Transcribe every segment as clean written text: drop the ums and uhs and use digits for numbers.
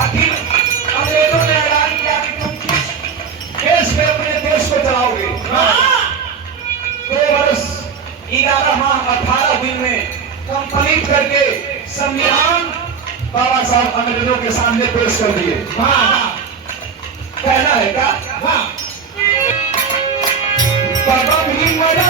आखिर अंग्रेजों ने ऐलान किया कि तुम किस देश में अपने देश को चलाओगे। 2 वर्ष 11 माह 18 दिन में कंप्लीट करके संविधान बाबा साहब अंग्रेजों के सामने पेश कर दिए। कहना है क्या? बाबा भी मजा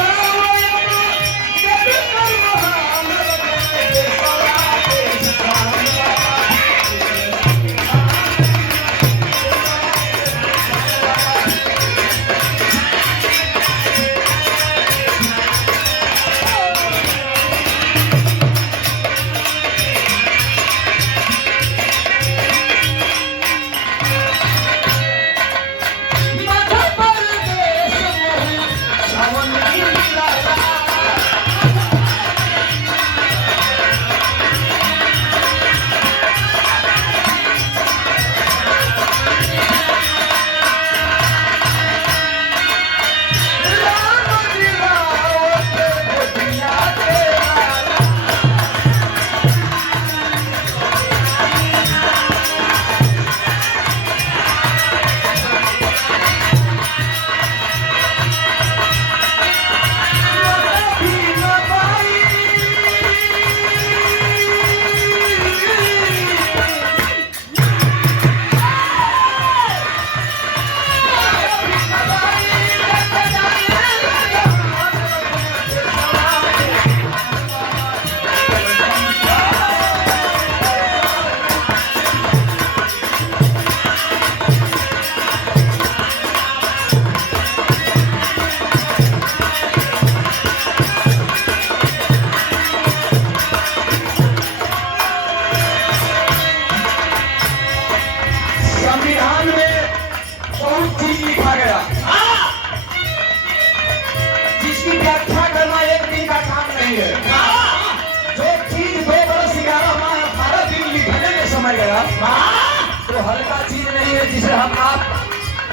तो हल्का चीज नहीं है जिसे हम आप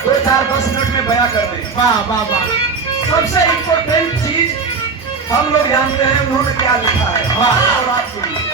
2-4-10 मिनट में बयां कर दें। सबसे इम्पोर्टेंट चीज हम लोग जानते हैं उन्होंने क्या लिखा है और आपके लिए।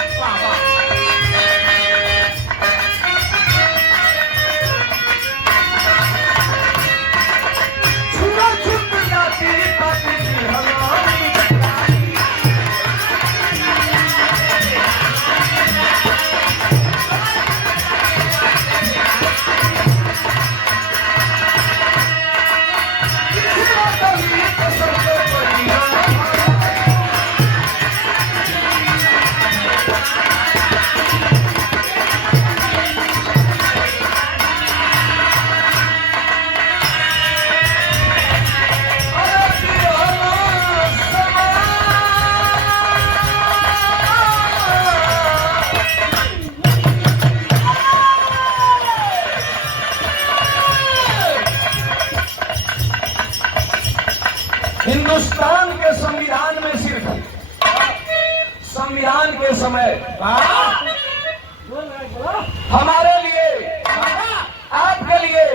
हिंदुस्तान के संविधान में सिर्फ संविधान के समय हमारे लिए, आपके लिए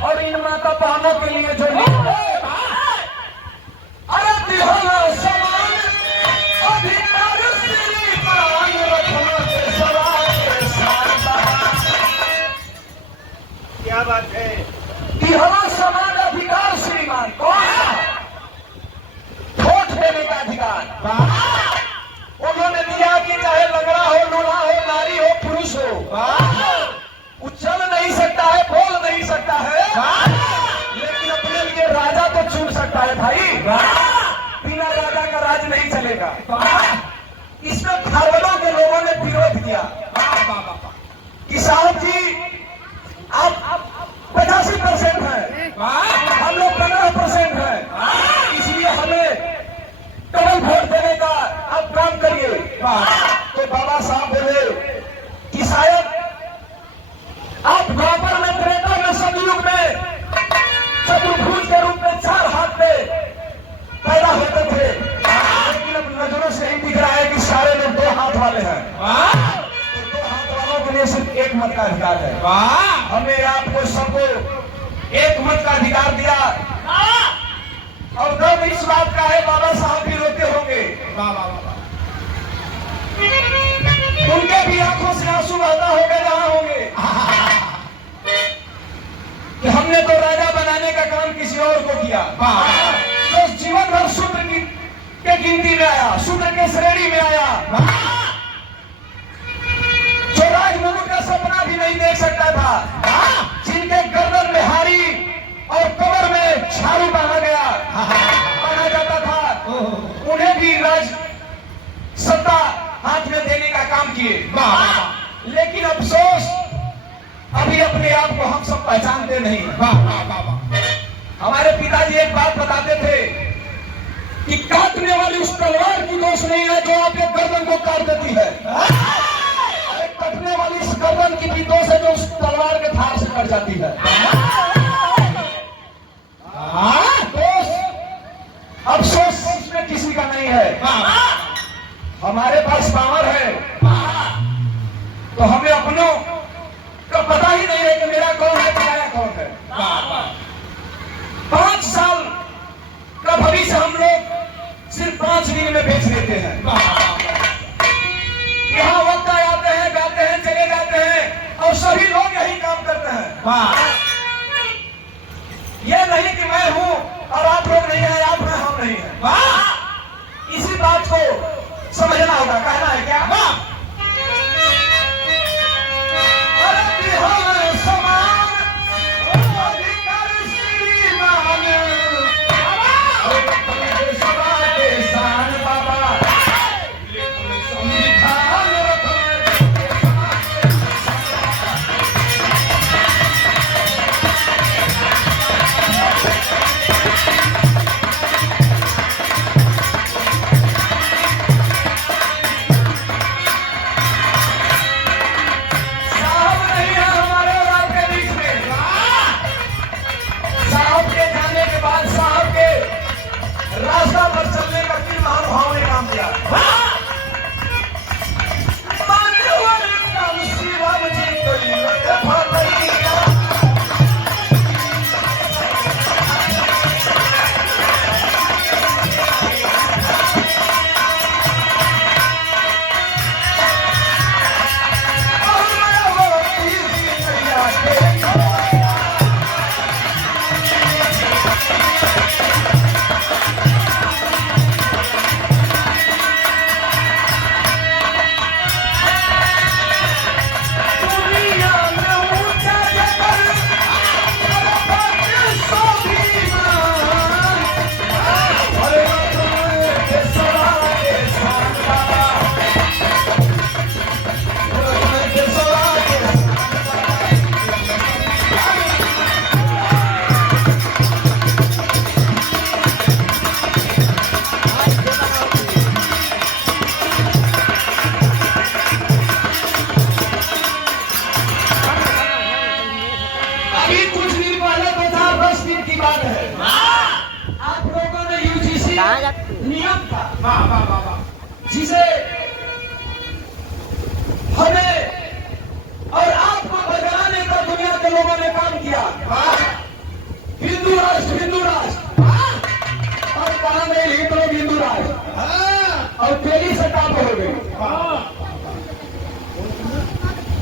और इन माता बहनों के लिए जो क्या बात है कि हमारा समान अधिकार श्रीमान कौन वोट देने का अधिकार उन्होंने दिया कि चाहे लगड़ा हो, लूला हो, नारी हो, पुरुष हो, वो चल नहीं सकता है, बोल नहीं सकता है, लेकिन अपने लिए राजा तो चुन सकता है भाई। बिना राजा का राज नहीं चलेगा। इसमें खारवलों के लोगों ने विरोध किया कि साहब जी आप 85% है, हम लोग 15% है, इसलिए हमें डबल वोट देने का आप काम करिए। तो बाबा साहब बोले कि शायद आप द्वापर में, त्रेता में, सतयुग में चतुर्भुज के रूप में 4 हाथ पे पैदा होते थे, लेकिन अब नजरों से ही दिख रहा है कि सारे लोग 2 हाथ वाले हैं। तो 2 हाथ वालों के लिए सिर्फ 1 मत का अधिकार है। हमें आपको सबको 1 मत का अधिकार दिया। और दर्द इस बात का है, बाबा साहब भी रोते होंगे, उनके भी आंखों से आंसू बहता होंगे जहां होंगे। हमने तो राजा बनाने का काम किसी और को किया। तो जीवन भर शूद्र के गिनती में आया, शूद्र के श्रेणी में आया, जो राजमुकुट का सपना भी नहीं देख सकता था, जिनके गर्दन में हारी और कमर में झाड़ू बांधा जाता था, उन्हें भी राज सत्ता हाथ में देने का काम किए। लेकिन अफसोस अभी अपने आप को हम सब पहचानते नहीं। हमारे पिताजी एक बात बताते थे कि काटने वाली उस तलवार की दोष नहीं है जो आपके गर्दन को काट देती है, कटने वाली इस गर्दन की भी दोष है जो उस तलवार के धार से कट जाती है। अफसोस इसमें किसी का नहीं है। हमारे पास पावर है तो हमें अपनों का पता ही नहीं है कि मेरा कौन है, मेरा कौन है। 5 साल का भविष्य हम लोग सिर्फ 5 दिन में बेच देते हैं। यहाँ वक्त आते हैं, गाते हैं, चले जाते हैं और सभी लोग यही काम करते हैं। ये नहीं कि मैं हूं और आप लोग नहीं है, आप में हम नहीं है। इसी बात को समझना होगा। कहना है क्या? रास्ता पर चलने का किन महानुभाव ने काम किया। नियम था जिसे हमें और आपको बदलाने का दुनिया के लोगों ने काम किया। हिंदू राष्ट्र और कहा गए हित लोग हिंदू राष्ट्र और तेरी से काम हो गई।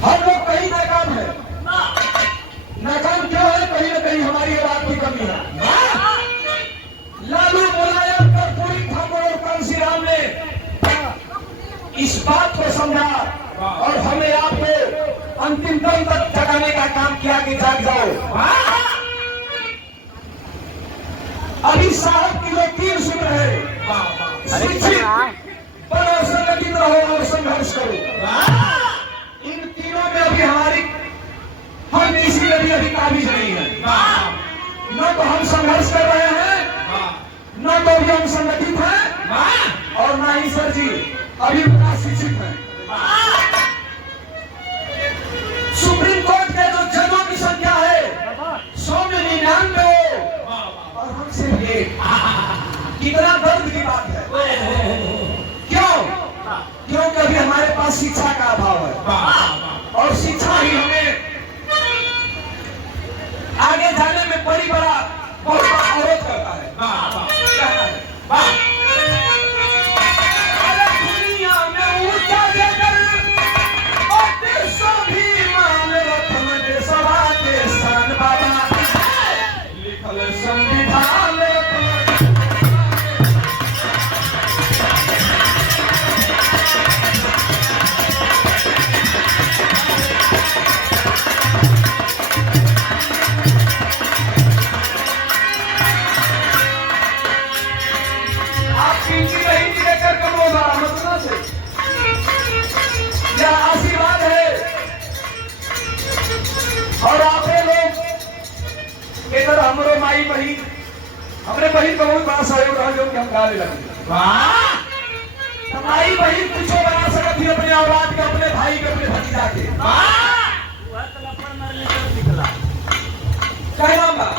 हम लोग कहीं नाकाम है। नाकाम क्यों है? कहीं ना कहीं हमारी बात की कमी है। लालू मुलायम कर्पूरी ठाकुर और कांसी राम ने इस बात को समझा और हमें आपको अंतिम दम तक जगाने का काम किया कि जाग जाओ। अभी साहब की जो 3 सूत्र है, शिक्षित बनो, संगठित रहो और संघर्ष करो। इन तीनों में अभी हम किसी में भी अभी काबिज नहीं है। न तो हम संघर्ष कर रहे हैं, न तो अभी हम संगठित हैं और न ही सर जी अभी बड़ा शिक्षित है। सुप्रीम कोर्ट के जो जजों की संख्या है 100 में 99 और हम सिर्फ 1। कितना दर्द की बात है। क्यों? क्योंकि अभी हमारे पास शिक्षा का अभाव है और शिक्षा ही हमें आगे जाने में बहुत बड़ा अवरोध करता है। दुनिया में ऊंचा देकर और देशों भी मान रतन के सवा के सान बाबा बहन का बहुत बड़ा सहयोग रहा जो कि हम गाने लगे। वाह हमारी बहन कुछ बना सकती है अपने औलाद के, अपने भाई के, अपने भतीजा के। वह तो लपड़ मरने से निकला क्या नाम बा?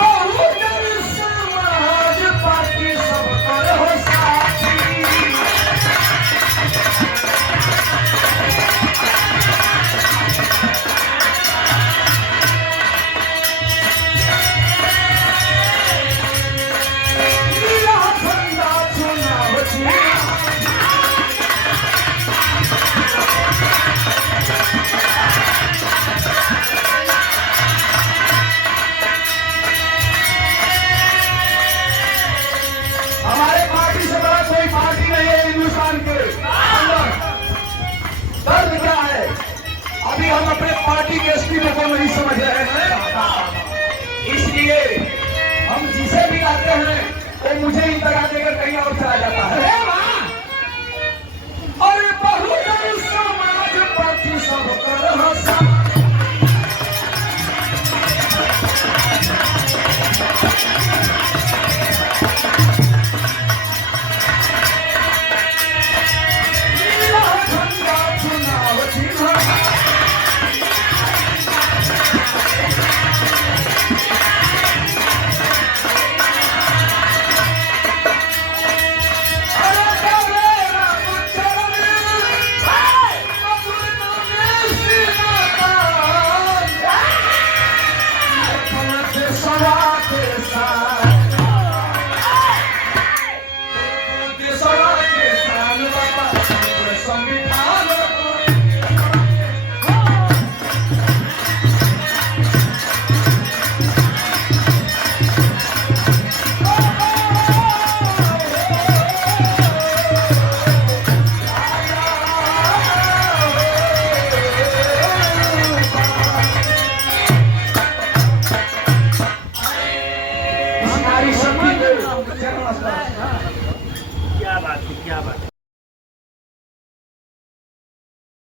बहुजन समाज पार्टी सब कर हो साथी। नीला झंडा चुनाव चिन्ह। हमारे पार्टी से बड़ा कोई पार्टी नहीं है हिंदुस्तान के अंदर। दर्द क्या है, अभी हम अपने पार्टी के अस्तित्व को नहीं समझ रहे हैं, इसलिए हम जिसे भी आते हैं वो मुझे ही लगा देकर कहीं और चला जाता है। और बहुजन